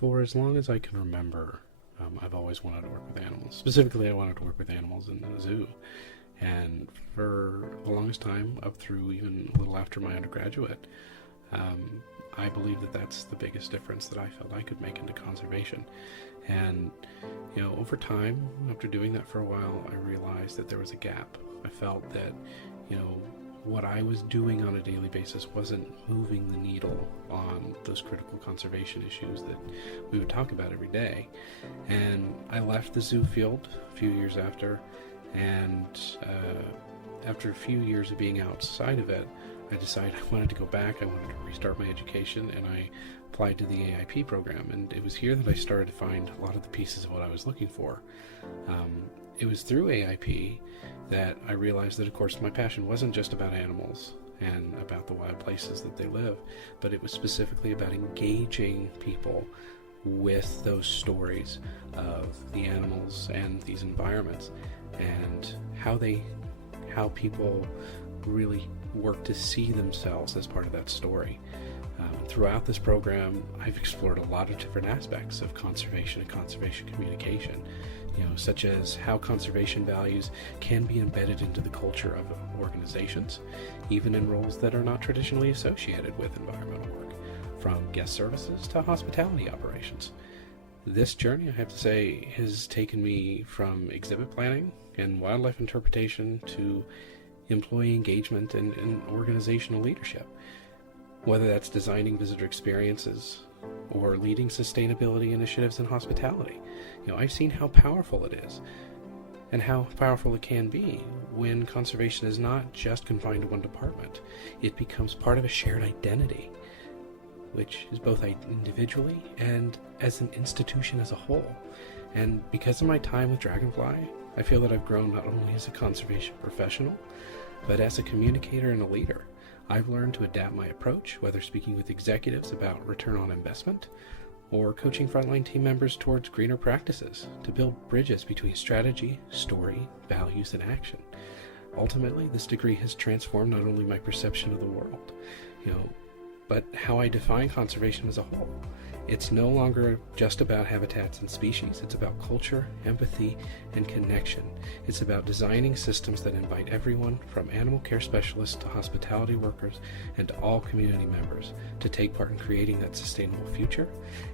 For as long as I can remember, I've always wanted to work with animals. Specifically, I wanted to work with animals in the zoo. And for the longest time, up through even a little after my undergraduate, um, I believe that that's the biggest difference that I felt I could make into conservation. And, over time, after doing that for a while, I realized that there was a gap. I felt that, what I was doing on a daily basis wasn't moving the needle on those critical conservation issues that we would talk about every day. And I left the zoo field a few years after, and after a few years of being outside of it, I decided I wanted to go back. I wanted to restart my education, and I applied to the AIP program. And it was here that I started to find a lot of the pieces of what I was looking for. It was through AIP that I realized that, of course, my passion wasn't just about animals and about the wild places that they live, but it was specifically about engaging people with those stories of the animals and these environments, and how people really work to see themselves as part of that story. Throughout this program, I've explored a lot of different aspects of conservation and conservation communication, such as how conservation values can be embedded into the culture of organizations, even in roles that are not traditionally associated with environmental work, from guest services to hospitality operations. This journey, I have to say, has taken me from exhibit planning and wildlife interpretation to employee engagement and organizational leadership. Whether that's designing visitor experiences or leading sustainability initiatives in hospitality, I've seen how powerful it is and how powerful it can be when conservation is not just confined to one department. It becomes part of a shared identity, which is both individually and as an institution as a whole. And because of my time with Dragonfly, I feel that I've grown not only as a conservation professional, but as a communicator and a leader. I've learned to adapt my approach, whether speaking with executives about return on investment or coaching frontline team members towards greener practices to build bridges between strategy, story, values, and action. Ultimately, this degree has transformed not only my perception of the world, but how I define conservation as a whole. It's no longer just about habitats and species. It's about culture, empathy, and connection. It's about designing systems that invite everyone, from animal care specialists to hospitality workers and to all community members, to take part in creating that sustainable future.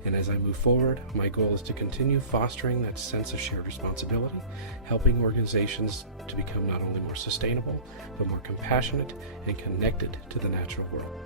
And as I move forward, my goal is to continue fostering that sense of shared responsibility, helping organizations to become not only more sustainable, but more compassionate and connected to the natural world.